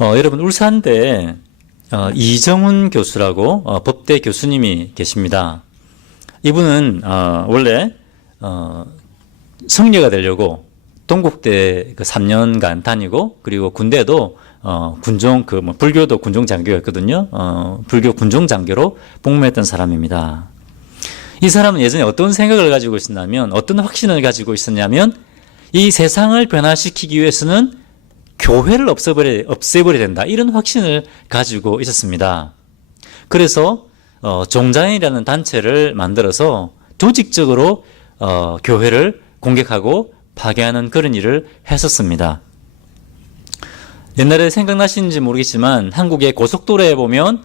여러분 울산대 이정훈 교수라고 법대 교수님이 계십니다. 이분은 원래 성녀가 되려고 동국대 3년간 다니고 그리고 군대도 군종 불교도 군종 장교였거든요. 불교 군종 장교로 복무했던 사람입니다. 이 사람은 예전에 어떤 생각을 가지고 있었냐면 어떤 확신을 가지고 있었냐면 이 세상을 변화시키기 위해서는 교회를 없애버려야 된다. 이런 확신을 가지고 있었습니다. 그래서 종자인이라는 단체를 만들어서 조직적으로 교회를 공격하고 파괴하는 그런 일을 했었습니다. 옛날에 생각나시는지 모르겠지만 한국의 고속도로에 보면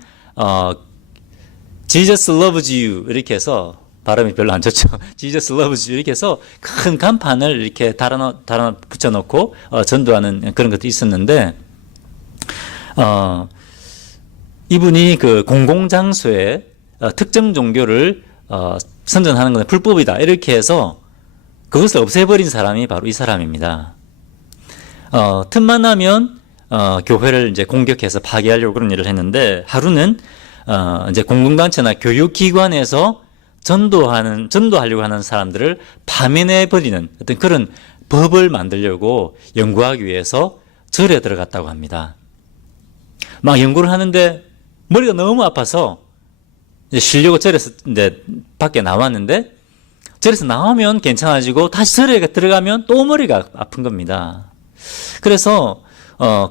Jesus loves you 이렇게 해서 발음이 별로 안 좋죠. Jesus loves you 이렇게 해서 큰 간판을 이렇게 달아 붙여놓고 전도하는 그런 것도 있었는데 이분이 그 공공장소에 특정 종교를 선전하는 것은 불법이다 이렇게 해서 그것을 없애버린 사람이 바로 이 사람입니다. 틈만 나면 교회를 이제 공격해서 파괴하려고 그런 일을 했는데 하루는 이제 공공단체나 교육기관에서 전도하려고 하는 사람들을 파면해버리는 어떤 그런 법을 만들려고 연구하기 위해서 절에 들어갔다고 합니다. 막 연구를 하는데 머리가 너무 아파서 이제 쉬려고 절에서 이제 밖에 나왔는데 절에서 나오면 괜찮아지고 다시 절에 들어가면 또 머리가 아픈 겁니다. 그래서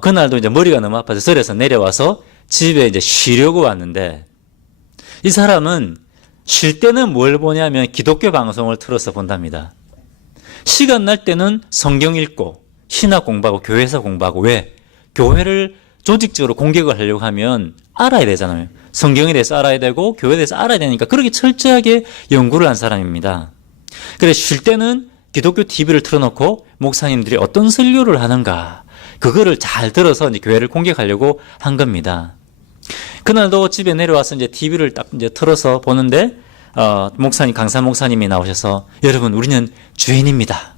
그날도 이제 머리가 너무 아파서 절에서 내려와서 집에 이제 쉬려고 왔는데 이 사람은 쉴 때는 뭘 보냐면 기독교 방송을 틀어서 본답니다. 시간 날 때는 성경 읽고 신학 공부하고 교회에서 공부하고 왜? 교회를 조직적으로 공격을 하려고 하면 알아야 되잖아요. 성경에 대해서 알아야 되고 교회에 대해서 알아야 되니까 그렇게 철저하게 연구를 한 사람입니다. 그래서 쉴 때는 기독교 TV를 틀어놓고 목사님들이 어떤 설교를 하는가 그거를 잘 들어서 이제 교회를 공격하려고 한 겁니다. 그날도 집에 내려와서 이제 TV를 딱 이제 틀어서 보는데 강사 목사님이 나오셔서 여러분 우리는 죄인입니다.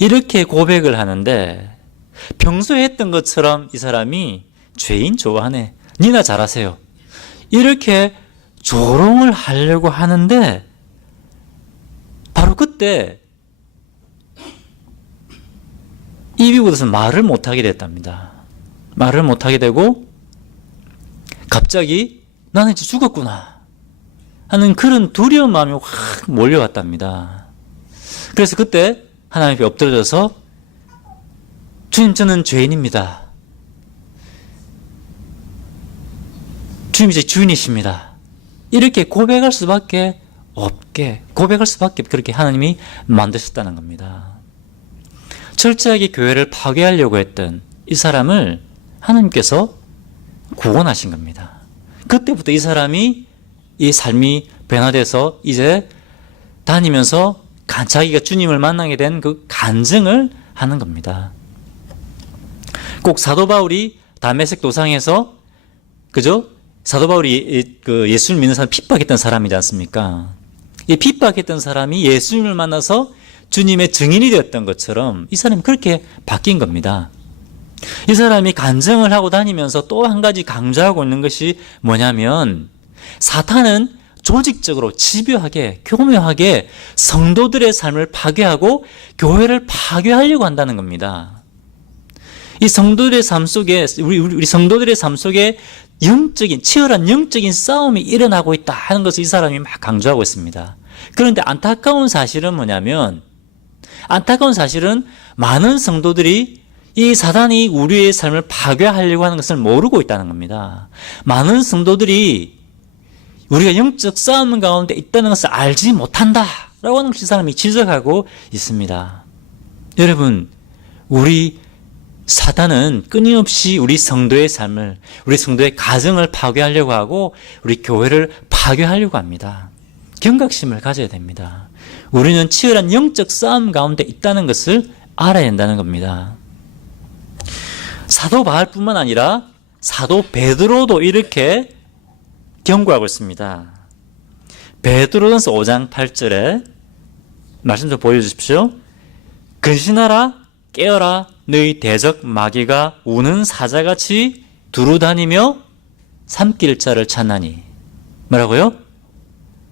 이렇게 고백을 하는데 평소에 했던 것처럼 이 사람이 죄인 좋아하네. 니나 잘하세요. 이렇게 조롱을 하려고 하는데 바로 그때 입이 굳어서 말을 못하게 됐답니다. 말을 못하게 되고 갑자기 나는 이제 죽었구나 하는 그런 두려운 마음이 확 몰려왔답니다. 그래서 그때 하나님 앞에 엎드려져서 주님 저는 죄인입니다. 주님 이제 주인이십니다. 이렇게 고백할 수밖에 그렇게 하나님이 만드셨다는 겁니다. 철저하게 교회를 파괴하려고 했던 이 사람을 하나님께서 구원하신 겁니다. 그때부터 이 사람이 이 삶이 변화돼서 이제 다니면서 자기가 주님을 만나게 된 그 간증을 하는 겁니다. 꼭 사도 바울이 다메섹 도상에서 그죠? 사도 바울이 그 예수를 믿는 사람 핍박했던 사람이지 않습니까? 이 핍박했던 사람이 예수님을 만나서 주님의 증인이 되었던 것처럼 이 사람이 그렇게 바뀐 겁니다. 이 사람이 간증을 하고 다니면서 또 한 가지 강조하고 있는 것이 뭐냐면 사탄은 조직적으로 집요하게 교묘하게 성도들의 삶을 파괴하고 교회를 파괴하려고 한다는 겁니다. 이 성도들의 삶 속에 우리 성도들의 삶 속에 치열한 영적인 싸움이 일어나고 있다 하는 것을 이 사람이 막 강조하고 있습니다. 그런데 안타까운 사실은 뭐냐면 많은 성도들이 이 사단이 우리의 삶을 파괴하려고 하는 것을 모르고 있다는 겁니다. 많은 성도들이 우리가 영적 싸움 가운데 있다는 것을 알지 못한다라고 하는 것을 이 사람이 지적하고 있습니다. 여러분, 우리 사단은 끊임없이 우리 성도의 삶을, 우리 성도의 가정을 파괴하려고 하고 우리 교회를 파괴하려고 합니다. 경각심을 가져야 됩니다. 우리는 치열한 영적 싸움 가운데 있다는 것을 알아야 된다는 겁니다. 사도 바울뿐만 아니라 사도 베드로도 이렇게 경고하고 있습니다. 베드로전서 5장 8절에 말씀 좀 보여주십시오. 근신하라, 깨어라, 너희 대적 마귀가 우는 사자같이 두루다니며 삼킬 자를 찾나니. 뭐라고요?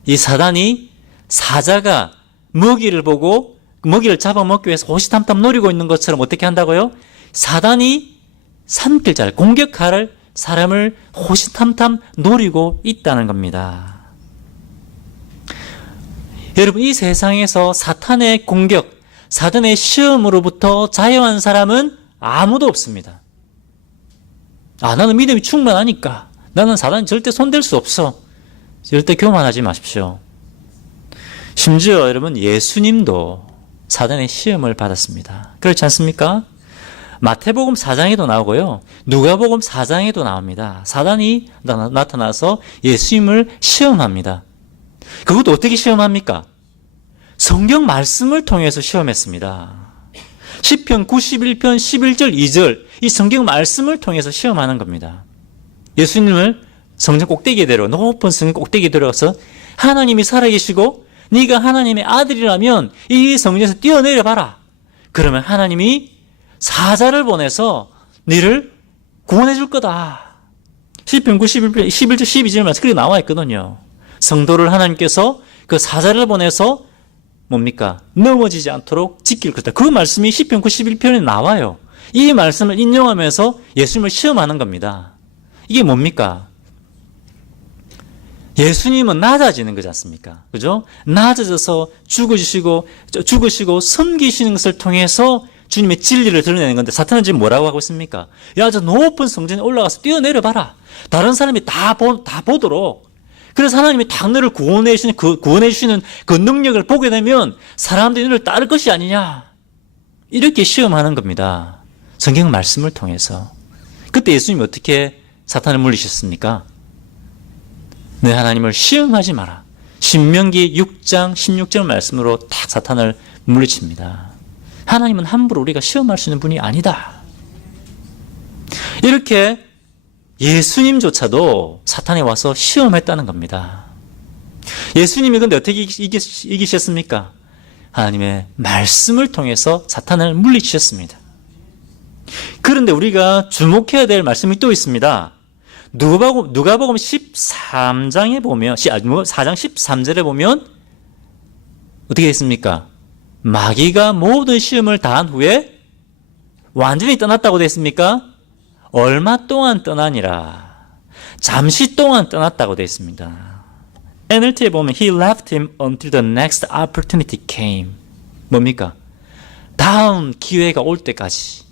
이 사단이 사자가 먹이를 보고 먹이를 잡아먹기 위해서 호시탐탐 노리고 있는 것처럼 어떻게 한다고요? 사단이 삼킬 자를, 공격할 사람을 호시탐탐 노리고 있다는 겁니다. 여러분, 이 세상에서 사탄의 공격, 사단의 시험으로부터 자유한 사람은 아무도 없습니다. 나는 믿음이 충만하니까 나는 사단이 절대 손댈 수 없어. 절대 교만하지 마십시오. 심지어 여러분, 예수님도 사단의 시험을 받았습니다. 그렇지 않습니까? 마태복음 4장에도 나오고요, 누가복음 4장에도 나옵니다. 사단이 나타나서 예수님을 시험합니다. 그것도 어떻게 시험합니까? 성경 말씀을 통해서 시험했습니다. 시편 91편 11절 2절, 이 성경 말씀을 통해서 시험하는 겁니다. 예수님을 성전 꼭대기대로, 높은 성전 꼭대기대로 가서 하나님이 살아계시고 네가 하나님의 아들이라면 이 성전에서 뛰어내려 봐라. 그러면 하나님이 사자를 보내서 너를 구원해 줄 거다. 시편 91편 11절 12절 말씀 그렇게 나와 있거든요. 성도를 하나님께서 그 사자를 보내서 뭡니까? 넘어지지 않도록 지킬 것이다. 그 말씀이 시편 91편에 나와요. 이 말씀을 인용하면서 예수님을 시험하는 겁니다. 이게 뭡니까? 예수님은 낮아지는 거지 않습니까? 그죠? 낮아져서 죽으시고 섬기시는 것을 통해서 주님의 진리를 드러내는 건데, 사탄은 지금 뭐라고 하고 있습니까? 야, 저 높은 성전에 올라가서 뛰어내려 봐라. 다른 사람이 다 보도록. 그래서 하나님이 딱 너를 구원해 주시는 그 능력을 보게 되면 사람들이 너를 따를 것이 아니냐. 이렇게 시험하는 겁니다. 성경 말씀을 통해서. 그때 예수님이 어떻게 사탄을 물리셨습니까? 내 하나님을 시험하지 마라. 신명기 6장 16절 말씀으로 딱 사탄을 물리칩니다. 하나님은 함부로 우리가 시험할 수 있는 분이 아니다. 이렇게 예수님조차도 사탄이 와서 시험했다는 겁니다. 예수님이 근데 어떻게 이기셨습니까? 하나님의 말씀을 통해서 사탄을 물리치셨습니다. 그런데 우리가 주목해야 될 말씀이 또 있습니다. 누가복음 13장에 보면, 4장 13절에 보면 어떻게 됐습니까? 마귀가 모든 시험을 다한 후에 완전히 떠났다고 됐습니까? 얼마 동안 떠나니라. 잠시 동안 떠났다고 되어 있습니다. NLT에 보면 He left him until the next opportunity came. 뭡니까? 다음 기회가 올 때까지.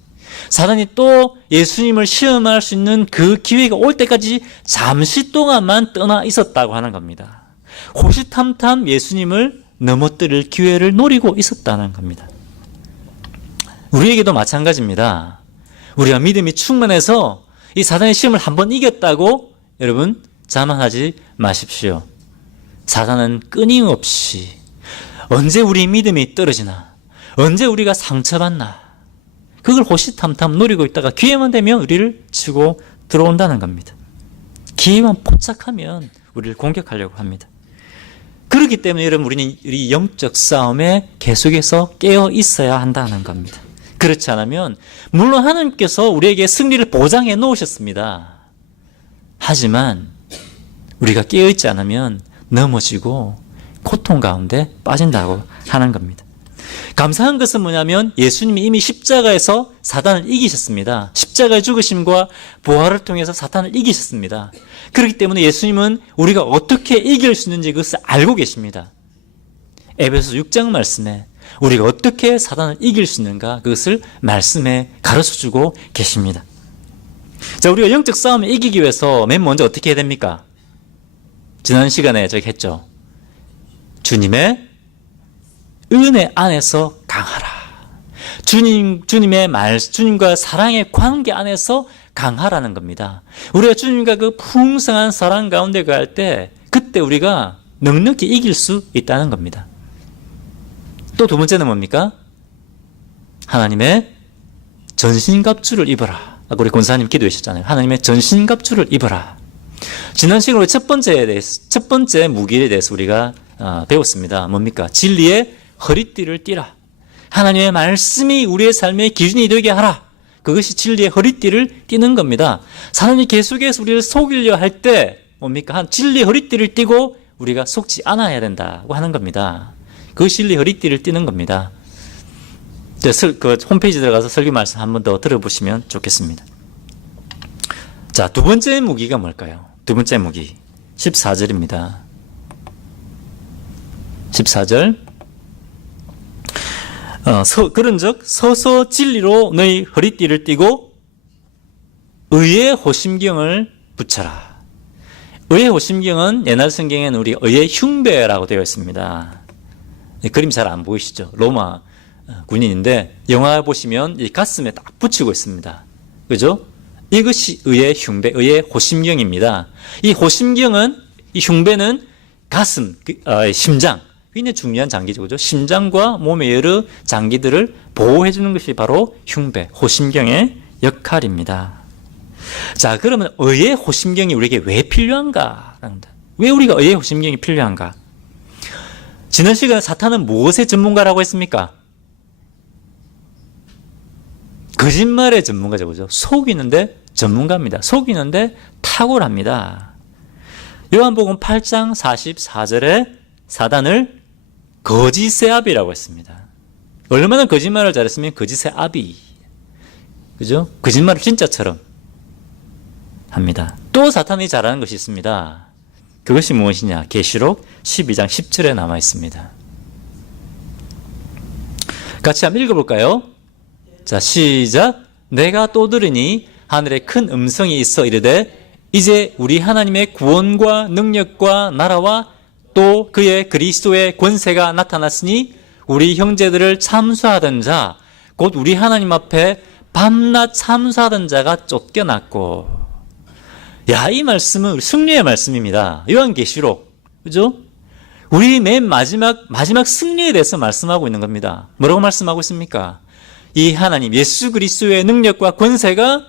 사단이 또 예수님을 시험할 수 있는 그 기회가 올 때까지 잠시 동안만 떠나 있었다고 하는 겁니다. 호시탐탐 예수님을 넘어뜨릴 기회를 노리고 있었다는 겁니다. 우리에게도 마찬가지입니다. 우리가 믿음이 충만해서 이 사단의 시험을 한번 이겼다고 여러분 자만하지 마십시오. 사단은 끊임없이 언제 우리 믿음이 떨어지나, 언제 우리가 상처받나, 그걸 호시탐탐 노리고 있다가 기회만 되면 우리를 치고 들어온다는 겁니다. 기회만 포착하면 우리를 공격하려고 합니다. 그렇기 때문에 여러분, 우리는 우리 영적 싸움에 계속해서 깨어 있어야 한다는 겁니다. 그렇지 않으면 물론 하나님께서 우리에게 승리를 보장해 놓으셨습니다. 하지만 우리가 깨어있지 않으면 넘어지고 고통 가운데 빠진다고 하는 겁니다. 감사한 것은 뭐냐면 예수님이 이미 십자가에서 사단을 이기셨습니다. 십자가의 죽으심과 부활을 통해서 사단을 이기셨습니다. 그렇기 때문에 예수님은 우리가 어떻게 이길 수 있는지 그것을 알고 계십니다. 에베소서 6장 말씀에 우리가 어떻게 사단을 이길 수 있는가, 그것을 말씀에 가르쳐주고 계십니다. 자, 우리가 영적 싸움을 이기기 위해서 맨 먼저 어떻게 해야 됩니까? 지난 시간에 저기 했죠. 주님의 은혜 안에서 강하라. 주님과 사랑의 관계 안에서 강하라는 겁니다. 우리가 주님과 그 풍성한 사랑 가운데 갈 때, 그때 우리가 넉넉히 이길 수 있다는 겁니다. 또 두 번째는 뭡니까? 하나님의 전신갑주를 입어라. 아까 우리 권사님 기도해 주셨잖아요. 하나님의 전신갑주를 입어라. 지난 시간에 첫 번째 무기에 대해서 우리가 배웠습니다. 뭡니까? 진리의 허리띠를 띠라. 하나님의 말씀이 우리의 삶의 기준이 되게 하라. 그것이 진리의 허리띠를 띠는 겁니다. 사람이 계속해서 우리를 속이려 할 때 뭡니까? 한 진리의 허리띠를 띠고 우리가 속지 않아야 된다고 하는 겁니다. 그것이 진리의 허리띠를 띠는 겁니다. 그 홈페이지 들어가서 설교 말씀 한 번 더 들어보시면 좋겠습니다. 자, 두 번째 무기가 뭘까요? 두 번째 무기 14절입니다. 14절 그런즉 서서 진리로 너희 허리띠를 띠고 의의 호심경을 붙여라. 의의 호심경은 옛날 성경에는 우리 의의 흉배라고 되어 있습니다. 그림 잘 안 보이시죠? 로마 군인인데 영화 보시면 이 가슴에 딱 붙이고 있습니다. 그죠? 이것이 의의 흉배, 의의 호심경입니다. 이 호심경은, 이 흉배는 가슴, 심장, 굉장히 중요한 장기죠. 그죠? 심장과 몸의 여러 장기들을 보호해주는 것이 바로 흉배, 호심경의 역할입니다. 자, 그러면 의의 호심경이 우리에게 왜 필요한가? 왜 우리가 의의 호심경이 필요한가? 지난 시간에 사탄은 무엇의 전문가라고 했습니까? 거짓말의 전문가죠. 그죠? 속이는데 전문가입니다. 속이는데 탁월합니다. 요한복음 8장 44절에 사단을 거짓의 아비라고 했습니다. 얼마나 거짓말을 잘했으면 거짓의 아비. 그죠? 거짓말을 진짜처럼 합니다. 또 사탄이 잘하는 것이 있습니다. 그것이 무엇이냐? 계시록 12장 10절에 남아 있습니다. 같이 한번 읽어볼까요? 자, 시작. 내가 또 들으니 하늘에 큰 음성이 있어 이르되 이제 우리 하나님의 구원과 능력과 나라와 또 그의 그리스도의 권세가 나타났으니 우리 형제들을 참수하던 자, 곧 우리 하나님 앞에 밤낮 참수하던 자가 쫓겨났고. 야, 이 말씀은 승리의 말씀입니다. 요한계시록, 그죠? 우리 맨 마지막 승리에 대해서 말씀하고 있는 겁니다. 뭐라고 말씀하고 있습니까? 이 하나님 예수 그리스도의 능력과 권세가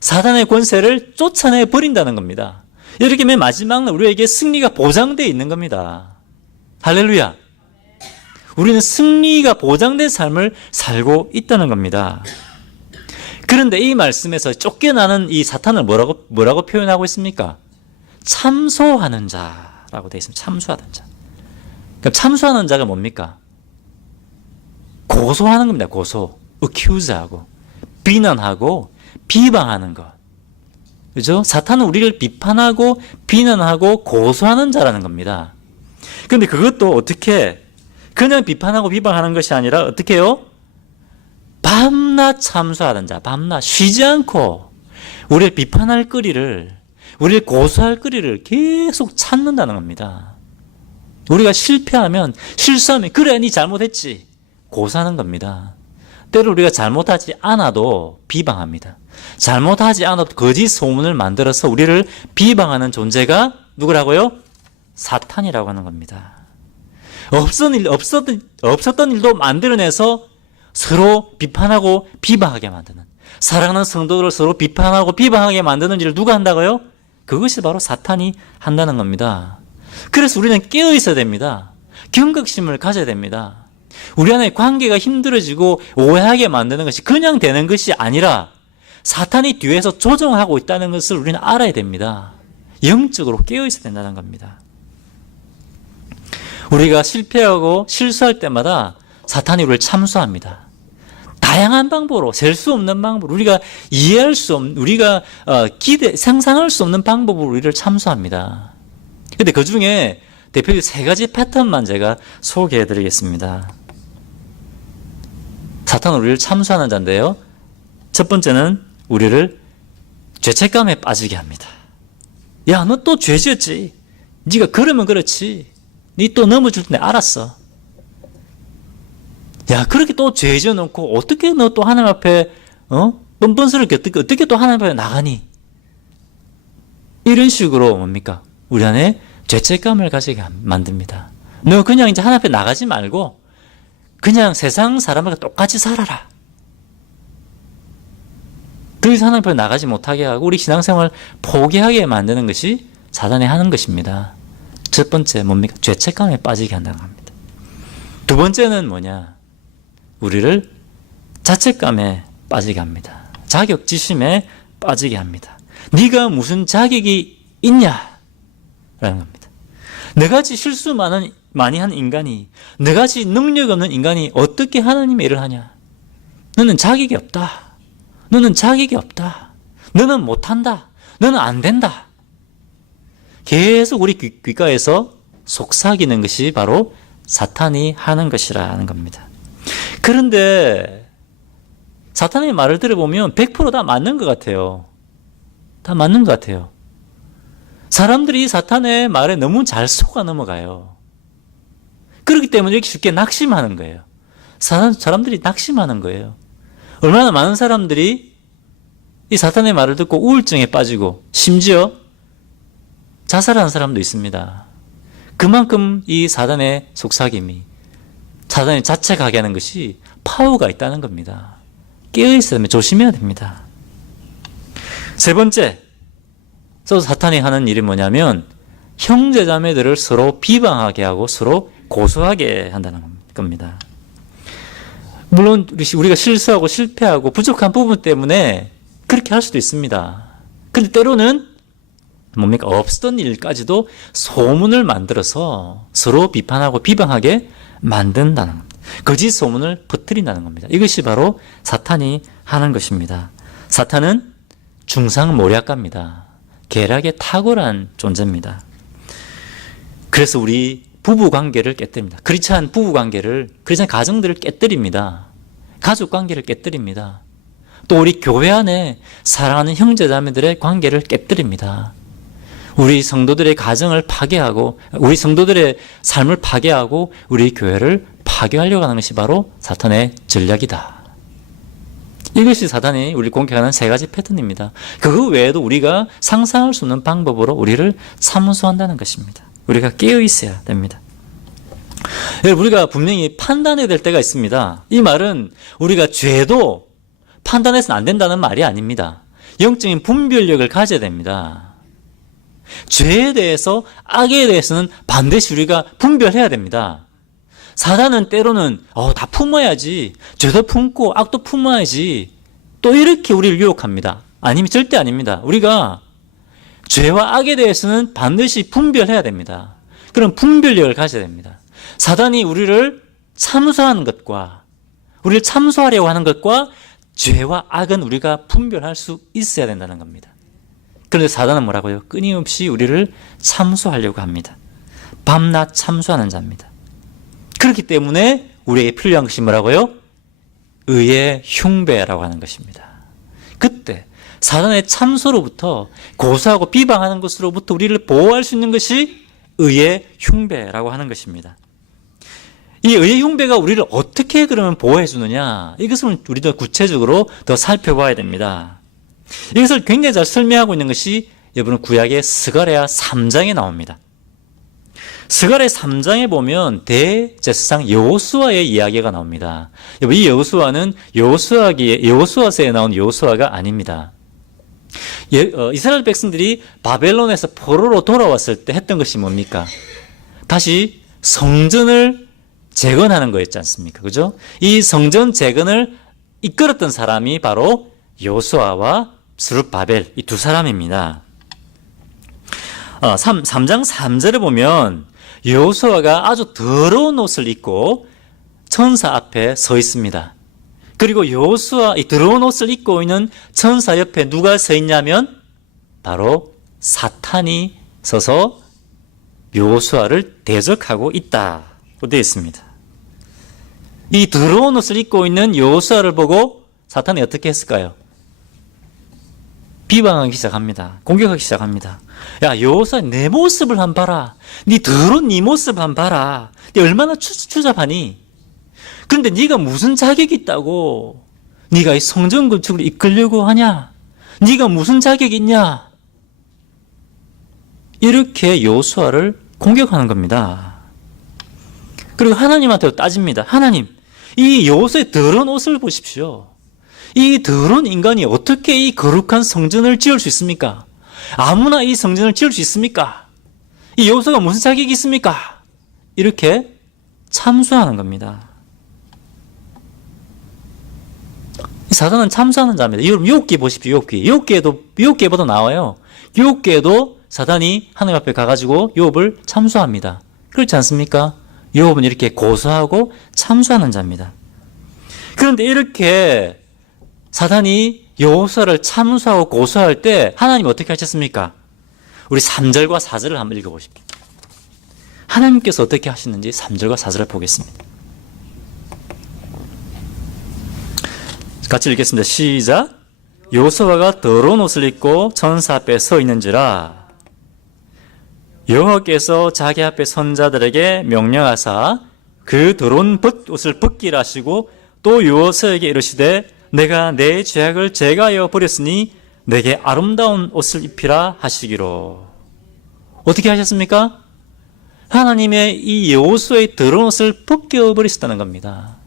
사단의 권세를 쫓아내 버린다는 겁니다. 이렇게 맨 마지막 날 우리에게 승리가 보장되어 있는 겁니다. 할렐루야. 우리는 승리가 보장된 삶을 살고 있다는 겁니다. 그런데 이 말씀에서 쫓겨나는 이 사탄을 뭐라고 표현하고 있습니까? 참소하는 자라고 되어 있습니다. 참소하는 자. 그럼 참소하는 자가 뭡니까? 고소하는 겁니다. 고소. accuse하고 비난하고 비방하는 것. 그죠? 사탄은 우리를 비판하고 비난하고 고소하는 자라는 겁니다. 그런데 그것도 어떻게 그냥 비판하고 비방하는 것이 아니라 어떻게 해요? 밤낮 참소하는 자, 밤낮 쉬지 않고 우리를 비판할 거리를, 우리를 고소할 거리를 계속 찾는다는 겁니다. 우리가 실패하면, 실수하면 그래 니 잘못했지 고소하는 겁니다. 때로 우리가 잘못하지 않아도 비방합니다. 잘못하지 않아도 거짓 소문을 만들어서 우리를 비방하는 존재가 누구라고요? 사탄이라고 하는 겁니다. 없었던 일도 만들어내서 서로 비판하고 비방하게 만드는, 사랑하는 성도들을 서로 비판하고 비방하게 만드는 일을 누가 한다고요? 그것이 바로 사탄이 한다는 겁니다. 그래서 우리는 깨어 있어야 됩니다. 경각심을 가져야 됩니다. 우리 안에 관계가 힘들어지고 오해하게 만드는 것이 그냥 되는 것이 아니라 사탄이 뒤에서 조종하고 있다는 것을 우리는 알아야 됩니다. 영적으로 깨어 있어야 된다는 겁니다. 우리가 실패하고 실수할 때마다 사탄이 우리를 참수합니다. 다양한 방법으로, 셀 수 없는 방법으로, 우리가 이해할 수 없는, 우리가 상상할 수 없는 방법으로 우리를 참수합니다. 그런데 그 중에 대표적인 3가지 패턴만 제가 소개해 드리겠습니다. 사탄은 우리를 참수하는 자인데요. 첫 번째는 우리를 죄책감에 빠지게 합니다. 야, 너 또 죄 지었지. 네가 그러면 그렇지. 네 또 넘어질 텐데 알았어. 야, 그렇게 또 죄 지어놓고 어떻게 너 또 하나님 앞에 뻔뻔스럽게 어떻게 또 하나님 앞에 나가니? 이런 식으로 뭡니까? 우리 안에 죄책감을 가지게 만듭니다. 너 그냥 이제 하나님 앞에 나가지 말고 그냥 세상 사람들과 똑같이 살아라. 더 이상 하나님 앞에 나가지 못하게 하고 우리 신앙생활을 포기하게 만드는 것이 사단이 하는 것입니다. 첫 번째 뭡니까? 죄책감에 빠지게 한다는 겁니다. 두 번째는 뭐냐? 우리를 자책감에 빠지게 합니다. 자격지심에 빠지게 합니다. 네가 무슨 자격이 있냐라는 겁니다. 너같이 실수 많이 한 인간이, 너같이 능력 없는 인간이 어떻게 하나님의 일을 하냐? 너는 자격이 없다. 너는 자격이 없다. 너는 못한다. 너는 안 된다. 계속 우리 귓가에서 속삭이는 것이 바로 사탄이 하는 것이라는 겁니다. 그런데 사탄의 말을 들어보면 100% 다 맞는 것 같아요. 다 맞는 것 같아요. 사람들이 사탄의 말에 너무 잘 속아 넘어가요. 그렇기 때문에 이렇게 쉽게 낙심하는 거예요. 사람들이 낙심하는 거예요. 얼마나 많은 사람들이 이 사탄의 말을 듣고 우울증에 빠지고 심지어 자살하는 사람도 있습니다. 그만큼 이 사단의 속삭임이, 사단이 자책하게 하는 것이 파워가 있다는 겁니다. 깨어있어야 됩니다. 조심해야 됩니다. 세 번째, 사탄이 하는 일이 뭐냐면 형제자매들을 서로 비방하게 하고 서로 고소하게 한다는 겁니다. 물론 우리가 실수하고 실패하고 부족한 부분 때문에 그렇게 할 수도 있습니다. 그런데 때로는 뭡니까? 없었던 일까지도 소문을 만들어서 서로 비판하고 비방하게 만든다는 겁니다. 거짓 소문을 퍼뜨린다는 겁니다. 이것이 바로 사탄이 하는 것입니다. 사탄은 중상모략가입니다. 계략에 탁월한 존재입니다. 그래서 우리 부부관계를 깨뜨립니다. 크리스찬 부부관계를, 크리스찬 가정들을 깨뜨립니다. 가족관계를 깨뜨립니다. 또 우리 교회 안에 사랑하는 형제자매들의 관계를 깨뜨립니다. 우리 성도들의 가정을 파괴하고 우리 성도들의 삶을 파괴하고 우리 교회를 파괴하려고 하는 것이 바로 사탄의 전략이다. 이것이 사탄이 우리를 공격하는 세 가지 패턴입니다. 그 외에도 우리가 상상할 수 없는 방법으로 우리를 참수한다는 것입니다. 우리가 깨어 있어야 됩니다. 우리가 분명히 판단해야 될 때가 있습니다. 이 말은 우리가 죄도 판단해서는 안 된다는 말이 아닙니다. 영적인 분별력을 가져야 됩니다. 죄에 대해서, 악에 대해서는 반드시 우리가 분별해야 됩니다. 사단은 때로는 다 품어야지, 죄도 품고 악도 품어야지, 또 이렇게 우리를 유혹합니다. 아니면 절대 아닙니다. 우리가 죄와 악에 대해서는 반드시 분별해야 됩니다. 그런 분별력을 가져야 됩니다. 사단이 우리를 참소하는 것과 우리를 참소하려고 하는 것과 죄와 악은 우리가 분별할 수 있어야 된다는 겁니다. 그런데 사단은 뭐라고요? 끊임없이 우리를 참소하려고 합니다. 밤낮 참소하는 자입니다. 그렇기 때문에 우리에게 필요한 것이 뭐라고요? 의의 흉배라고 하는 것입니다. 그때 사단의 참소로부터, 고소하고 비방하는 것으로부터 우리를 보호할 수 있는 것이 의의 흉배라고 하는 것입니다. 이 의의 흉배가 우리를 어떻게 그러면 보호해 주느냐, 이것을 우리도 구체적으로 더 살펴봐야 됩니다. 이것을 굉장히 잘 설명하고 있는 것이 여러분 구약의 스가랴 3장에 나옵니다. 스가랴 3장에 보면 대제사장 여호수아의 이야기가 나옵니다. 여러분, 이 여호수아는 여호수아서에 나온 여호수아가 아닙니다. 이스라엘 백성들이 바벨론에서 포로로 돌아왔을 때 했던 것이 뭡니까? 다시 성전을 재건하는 거였지 않습니까? 그죠? 이 성전 재건을 이끌었던 사람이 바로 여호수아와 스룹바벨, 이 두 사람입니다. 3장 3절에 보면 여호수아가 아주 더러운 옷을 입고 천사 앞에 서 있습니다. 그리고 여호수아, 이 더러운 옷을 입고 있는 천사 옆에 누가 서 있냐면 바로 사탄이 서서 여호수아를 대적하고 있다고 되어 있습니다. 이 더러운 옷을 입고 있는 여호수아를 보고 사탄이 어떻게 했을까요? 비방하기 시작합니다. 공격하기 시작합니다. 야, 여호수아, 내 모습을 한번 봐라. 네 더러운 네 모습을 한번 봐라. 네 얼마나 추잡하니? 그런데 네가 무슨 자격이 있다고 네가 이 성전 건축을 이끌려고 하냐? 네가 무슨 자격이 있냐? 이렇게 여호수아를 공격하는 겁니다. 그리고 하나님한테 따집니다. 하나님, 이 여호수아의 더러운 옷을 보십시오. 이 더러운 인간이 어떻게 이 거룩한 성전을 지을 수 있습니까? 아무나 이 성전을 지을 수 있습니까? 이 여호수아가 무슨 자격이 있습니까? 이렇게 참수하는 겁니다. 사단은 참수하는 자입니다. 여러분 욥기 보십시오. 욥기에도 나와요. 욥기에도 사단이 하나님 앞에 가가지고 욥을 참수합니다. 그렇지 않습니까? 욥은 이렇게 고소하고 참수하는 자입니다. 그런데 이렇게 사단이 여호수아를 참수하고 고소할 때 하나님 어떻게 하셨습니까? 우리 3절과 4절을 한번 읽어보십시오. 하나님께서 어떻게 하시는지 3절과 4절을 보겠습니다. 같이 읽겠습니다. 시작. 여호수아가 더러운 옷을 입고 천사 앞에 서 있는지라 여호와께서 자기 앞에 선자들에게 명령하사 그 더러운 옷을 벗기라 하시고 또 여호수아에게 이르시되 내가 내 죄악을 제거하여 버렸으니 내게 아름다운 옷을 입히라 하시기로. 어떻게 하셨습니까? 하나님의 이 여호수아의 더러운 옷을 벗겨버리셨다는 겁니다.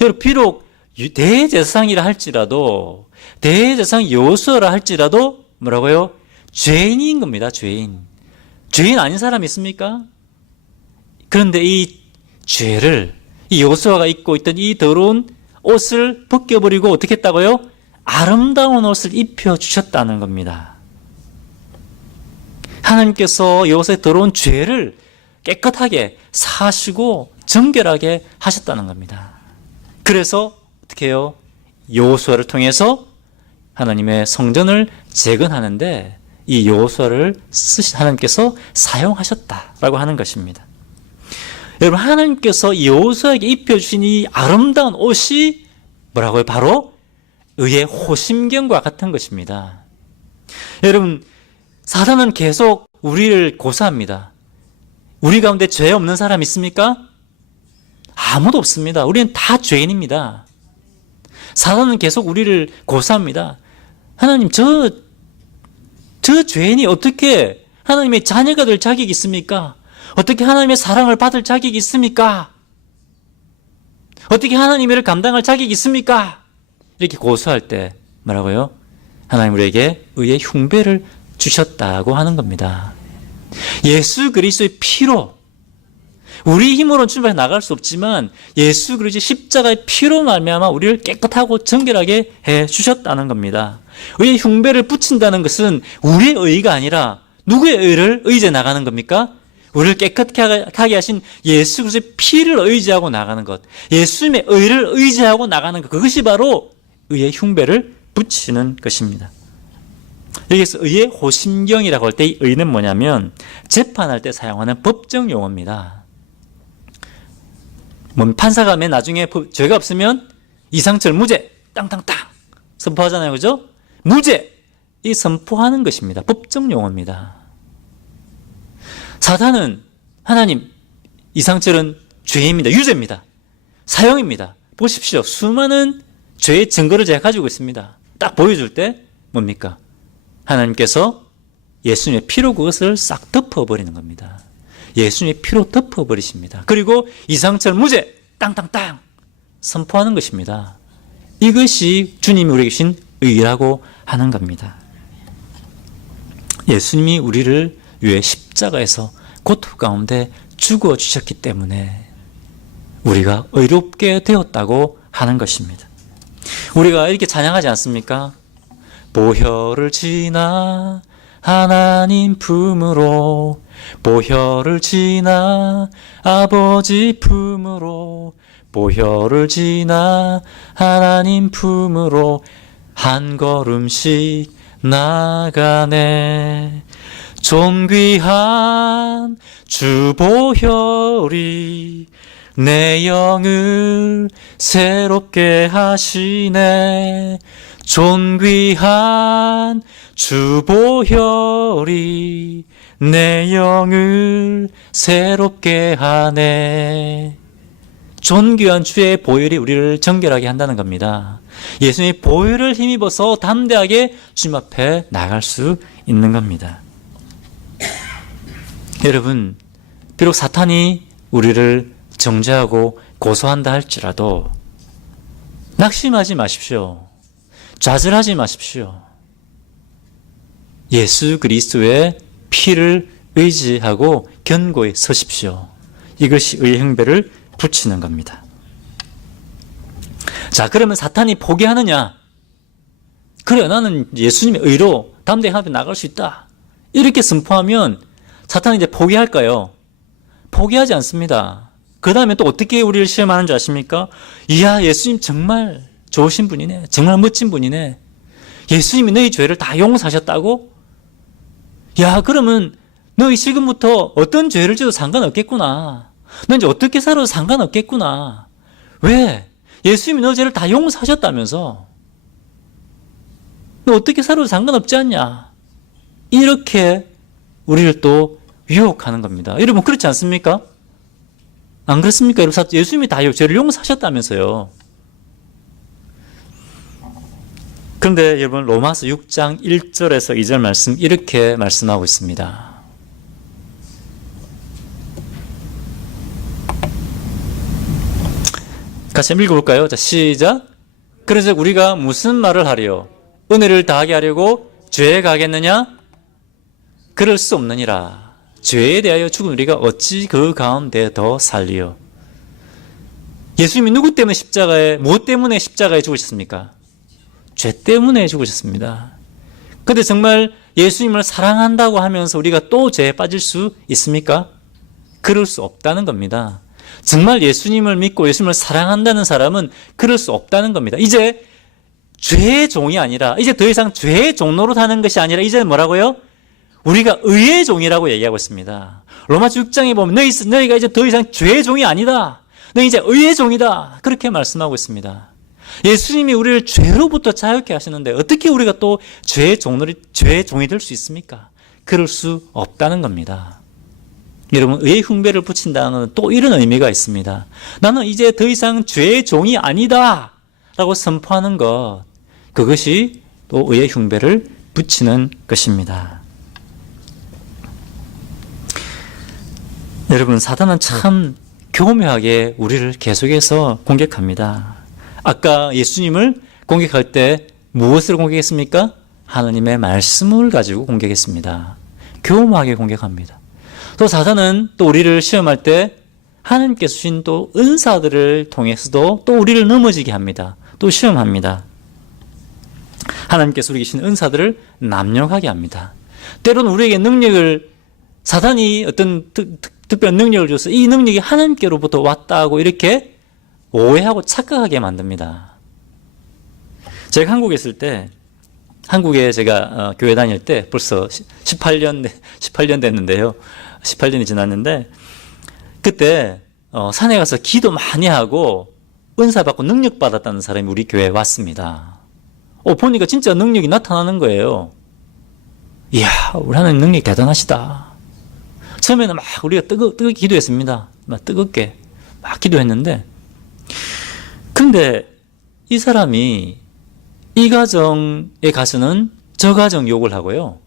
여러분 비록 대제사장이라 할지라도 대제사장 여호수아라 할지라도 뭐라고요? 죄인인 겁니다. 죄인 아닌 사람이 있습니까? 그런데 이 죄를 이 여호수아가 입고 있던 이 더러운 옷을 벗겨버리고 어떻게 했다고요? 아름다운 옷을 입혀주셨다는 겁니다. 하나님께서 여호수아의 더러운 죄를 깨끗하게 사시고 정결하게 하셨다는 겁니다. 그래서 어떻게 해요? 여호수아를 통해서 하나님의 성전을 재건하는데 이 여호수아를 하나님께서 사용하셨다라고 하는 것입니다. 여러분 하나님께서 여호수아에게 입혀주신 이 아름다운 옷이 뭐라고요? 바로 의의 호심경과 같은 것입니다. 여러분 사단은 계속 우리를 고소합니다. 우리 가운데 죄 없는 사람 있습니까? 아무도 없습니다. 우리는 다 죄인입니다. 사단은 계속 우리를 고소합니다. 하나님 저 죄인이 어떻게 하나님의 자녀가 될 자격이 있습니까? 어떻게 하나님의 사랑을 받을 자격이 있습니까? 어떻게 하나님의 일을 감당할 자격이 있습니까? 이렇게 고소할 때 뭐라고요? 하나님 우리에게 의의 흉배를 주셨다고 하는 겁니다. 예수 그리스도의 피로 우리 힘으로는 출발해 나갈 수 없지만 예수 그리스도의 십자가의 피로 말미암아 우리를 깨끗하고 정결하게 해 주셨다는 겁니다. 의의 흉배를 붙인다는 것은 우리의 의가 아니라 누구의 의를 의지해 나가는 겁니까? 우리를 깨끗하게 하신 예수 그리스도의 피를 의지하고 나가는 것, 예수님의 의를 의지하고 나가는 것, 그것이 바로 의의 흉배를 붙이는 것입니다. 여기서 의의 호심경이라고 할 때 이 의는 뭐냐면 재판할 때 사용하는 법정 용어입니다. 판사가 맨 나중에 죄가 없으면 이상철 무죄 땅땅땅 선포하잖아요. 그죠? 무죄 이 선포하는 것입니다. 법정 용어입니다. 사단은 하나님 이상철은 죄입니다. 유죄입니다. 사형입니다. 보십시오. 수많은 죄의 증거를 제가 가지고 있습니다. 딱 보여줄 때 뭡니까? 하나님께서 예수님의 피로 그것을 싹 덮어버리는 겁니다. 예수님의 피로 덮어버리십니다. 그리고 이상철 무죄 땅땅땅 선포하는 것입니다. 이것이 주님이 우리에게 주신 의라고 하는 겁니다. 예수님이 우리를 위해 십자가에서 고통 가운데 죽어주셨기 때문에 우리가 의롭게 되었다고 하는 것입니다. 우리가 이렇게 찬양하지 않습니까? 보혈을 지나 하나님 품으로 보혈을 지나 아버지 품으로 보혈을 지나 하나님 품으로 한 걸음씩 나가네. 존귀한 주 보혈이 내 영을 새롭게 하시네. 존귀한 주 보혈이 내 영을 새롭게 하네. 존귀한 주의 보혈이 우리를 정결하게 한다는 겁니다. 예수님의 보혈을 힘입어서 담대하게 주님 앞에 나갈 수 있는 겁니다. 여러분, 비록 사탄이 우리를 정죄하고 고소한다 할지라도 낙심하지 마십시오. 좌절하지 마십시오. 예수 그리스도의 피를 의지하고 견고히 서십시오. 이것이 의의 흉배를 붙이는 겁니다. 자, 그러면 사탄이 포기하느냐? 그래, 나는 예수님의 의로 담대하게 나갈 수 있다. 이렇게 선포하면 사탄이 이제 포기할까요? 포기하지 않습니다. 그 다음에 또 어떻게 우리를 시험하는 줄 아십니까? 이야, 예수님 정말 좋으신 분이네. 정말 멋진 분이네. 예수님이 너희 죄를 다 용서하셨다고? 야, 그러면 너희 지금부터 어떤 죄를 지어도 상관없겠구나. 너 이제 어떻게 살아도 상관없겠구나. 왜? 예수님이 너 죄를 다 용서하셨다면서. 너 어떻게 살아도 상관없지 않냐. 이렇게 우리를 또 유혹하는 겁니다. 여러분 그렇지 않습니까? 안 그렇습니까? 여러분 예수님이 다 죄를 용서하셨다면서요. 그런데 여러분 로마서 6장 1절에서 2절 말씀 이렇게 말씀하고 있습니다. 같이 한번 읽어볼까요? 자, 시작. 그래서 우리가 무슨 말을 하리요? 은혜를 다하게 하려고 죄에 가겠느냐? 그럴 수 없느니라. 죄에 대하여 죽은 우리가 어찌 그 가운데 더 살리요? 예수님이 누구 때문에 무엇 때문에 십자가에 죽으셨습니까? 죄 때문에 죽으셨습니다. 그런데 정말 예수님을 사랑한다고 하면서 우리가 또 죄에 빠질 수 있습니까? 그럴 수 없다는 겁니다. 정말 예수님을 믿고 예수님을 사랑한다는 사람은 그럴 수 없다는 겁니다. 이제 죄의 종이 아니라, 이제 더 이상 죄의 종로로 사는 것이 아니라, 이제는 뭐라고요? 우리가 의의 종이라고 얘기하고 있습니다. 로마서 6장에 보면 너희가 이제 더 이상 죄의 종이 아니다. 너희 이제 의의 종이다. 그렇게 말씀하고 있습니다. 예수님이 우리를 죄로부터 자유케 하시는데 어떻게 우리가 또 죄의 종이 될 수 있습니까? 그럴 수 없다는 겁니다. 여러분, 의의 흉배를 붙인다는 것은 또 이런 의미가 있습니다. 나는 이제 더 이상 죄의 종이 아니다 라고 선포하는 것, 그것이 또 의의 흉배를 붙이는 것입니다. 여러분, 사단은 참 교묘하게 우리를 계속해서 공격합니다. 아까 예수님을 공격할 때 무엇을 공격했습니까? 하나님의 말씀을 가지고 공격했습니다. 교묘하게 공격합니다. 또 사단은 또 우리를 시험할 때 하나님께서 주신 또 은사들을 통해서도 또 우리를 넘어지게 합니다. 또 시험합니다. 하나님께서 우리에게 주신 은사들을 남용하게 합니다. 때로는 우리에게 사단이 어떤 특별한 능력을 줘서 이 능력이 하나님께로부터 왔다고 이렇게 오해하고 착각하게 만듭니다. 제가 한국에 있을 때, 한국에 제가 교회 다닐 때 벌써 18년 됐는데요. 18년이 지났는데, 그때 산에 가서 기도 많이 하고 은사 받고 능력 받았다는 사람이 우리 교회에 왔습니다. 보니까 진짜 능력이 나타나는 거예요. 이야, 우리 하나님 능력이 대단하시다. 처음에는 막 우리가 뜨겁게 기도했습니다. 막 뜨겁게 막 기도했는데, 근데 이 사람이 이 가정에 가서는 저 가정 욕을 하고요.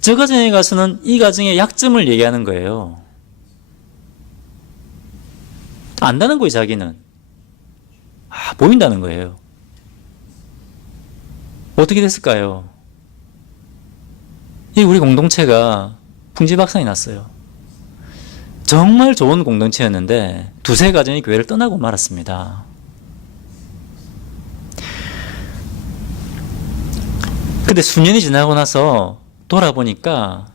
저 가정에 가서는 이 가정의 약점을 얘기하는 거예요. 안다는 거예요, 자기는. 보인다는 거예요. 어떻게 됐을까요? 이 우리 공동체가 풍지박산이 났어요. 정말 좋은 공동체였는데 두세 가정이 교회를 떠나고 말았습니다. 근데 수년이 지나고 나서 돌아보니까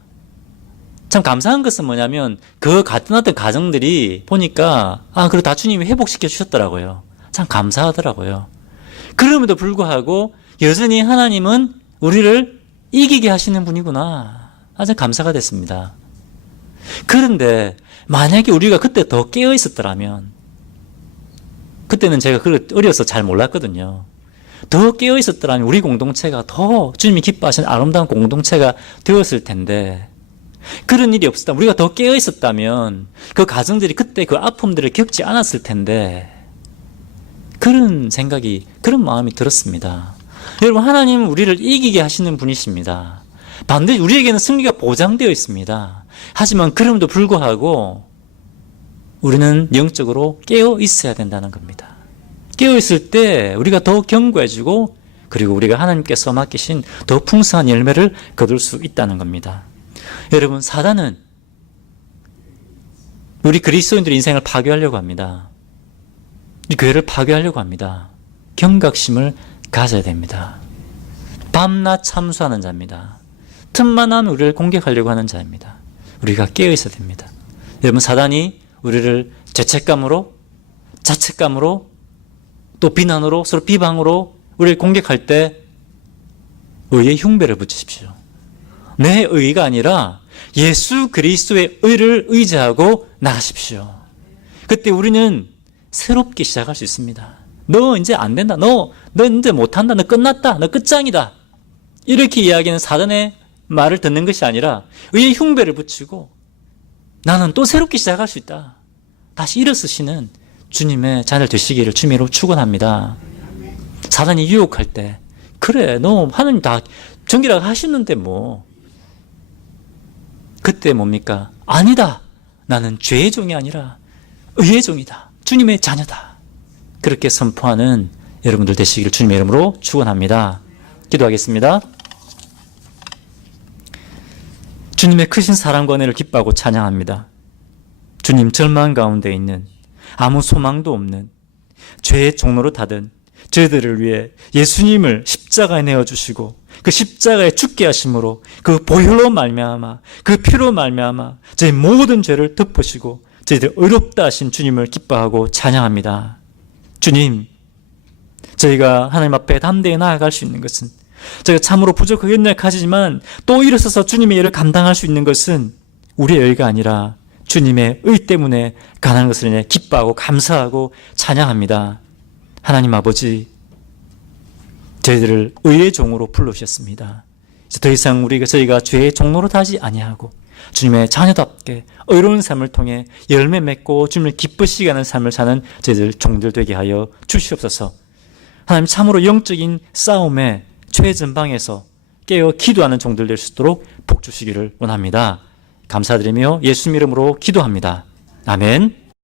참 감사한 것은 뭐냐면 그 떠났던 가정들이 보니까 그래 다 주님이 회복시켜 주셨더라고요. 참 감사하더라고요. 그럼에도 불구하고 여전히 하나님은 우리를 이기게 하시는 분이구나. 아주 감사가 됐습니다. 그런데 만약에 우리가 그때 더 깨어 있었더라면, 그때는 제가 어려서 잘 몰랐거든요. 더 깨어 있었더라면 우리 공동체가 더 주님이 기뻐하시는 아름다운 공동체가 되었을 텐데, 그런 일이 없었다면, 우리가 더 깨어 있었다면 그 가정들이 그때 그 아픔들을 겪지 않았을 텐데, 그런 마음이 들었습니다. 여러분, 하나님은 우리를 이기게 하시는 분이십니다. 반드시 우리에게는 승리가 보장되어 있습니다. 하지만 그럼에도 불구하고 우리는 영적으로 깨어 있어야 된다는 겁니다. 깨어 있을 때 우리가 더 견고해지고, 그리고 우리가 하나님께서 맡기신 더 풍성한 열매를 거둘 수 있다는 겁니다. 여러분, 사단은 우리 그리스도인들의 인생을 파괴하려고 합니다. 이 교회를 파괴하려고 합니다. 경각심을 가져야 됩니다. 밤낮 참수하는 자입니다. 틈만 하면 우리를 공격하려고 하는 자입니다. 우리가 깨어 있어야 됩니다. 여러분, 사단이 우리를 죄책감으로, 자책감으로, 또 비난으로, 서로 비방으로 우리를 공격할 때 의의 흉배를 붙이십시오. 내 의가 아니라 예수 그리스도의 의를 의지하고 나가십시오. 그때 우리는 새롭게 시작할 수 있습니다. 너 이제 안 된다. 너 이제 못한다. 너 끝났다. 너 끝장이다. 이렇게 이야기하는 사단의 말을 듣는 것이 아니라 의의 흉배를 붙이고 나는 또 새롭게 시작할 수 있다. 다시 일어서시는 주님의 자녀 되시기를 주님으로 축원합니다. 사단이 유혹할 때 그래 너 하나님 다 정결하게 하시는데 뭐 그때 뭡니까? 아니다. 나는 죄의 종이 아니라 의의 종이다. 주님의 자녀다. 그렇게 선포하는 여러분들 되시기를 주님의 이름으로 축원합니다. 기도하겠습니다. 주님의 크신 사랑과 은혜를 기뻐하고 찬양합니다. 주님, 절망 가운데 있는 아무 소망도 없는 죄의 종로로 닫은 저희들을 위해 예수님을 십자가에 내어주시고 그 십자가에 죽게 하심으로 그 보혈로 말미암아 그 피로 말미암아 저희 모든 죄를 덮으시고 저희들 의롭다 하신 주님을 기뻐하고 찬양합니다. 주님, 저희가 하나님 앞에 담대히 나아갈 수 있는 것은 저희가 참으로 부족하고 연약하지만 또 일어서서 주님의 일을 감당할 수 있는 것은 우리의 의가 아니라 주님의 의 때문에 가능한 것을 인해 기뻐하고 감사하고 찬양합니다. 하나님 아버지, 저희들을 의의 종으로 불러주셨습니다. 더 이상 저희가 죄의 종로로 타지 아니하고 주님의 자녀답게 의로운 삶을 통해 열매 맺고 주님을 기쁘시게 하는 삶을 사는 저희들 종들 되게 하여 주시옵소서. 하나님, 참으로 영적인 싸움에 최전방에서 깨어 기도하는 종들 될 수 있도록 복 주시기를 원합니다. 감사드리며 예수님 이름으로 기도합니다. 아멘.